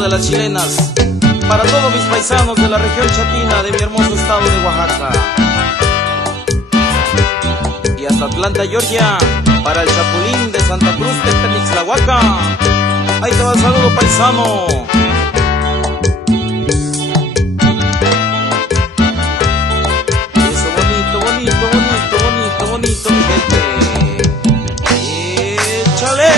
de las chilenas, para todos mis paisanos de la región chatina de mi hermoso estado de Oaxaca. Y hasta Atlanta, Georgia, para el Chapulín de Santa Cruz de Penixtlahuaca. Ahí te va el saludo, paisano. Y eso bonito, bonito, bonito, bonito, bonito, mi gente. ¡Échale!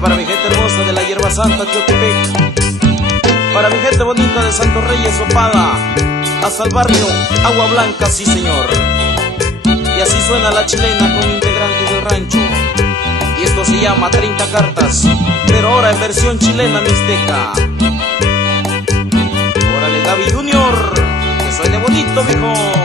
Para mi gente hermosa de la Hierba Santa, Teotepec, para mi gente bonita de Santos Reyes, Opada, hasta el barrio Agua Blanca, sí señor. Y así suena la chilena con integrantes del rancho. Y esto se llama 30 cartas, pero ahora en versión chilena mixteca. Órale Gaby Junior, que suene bonito, mijo.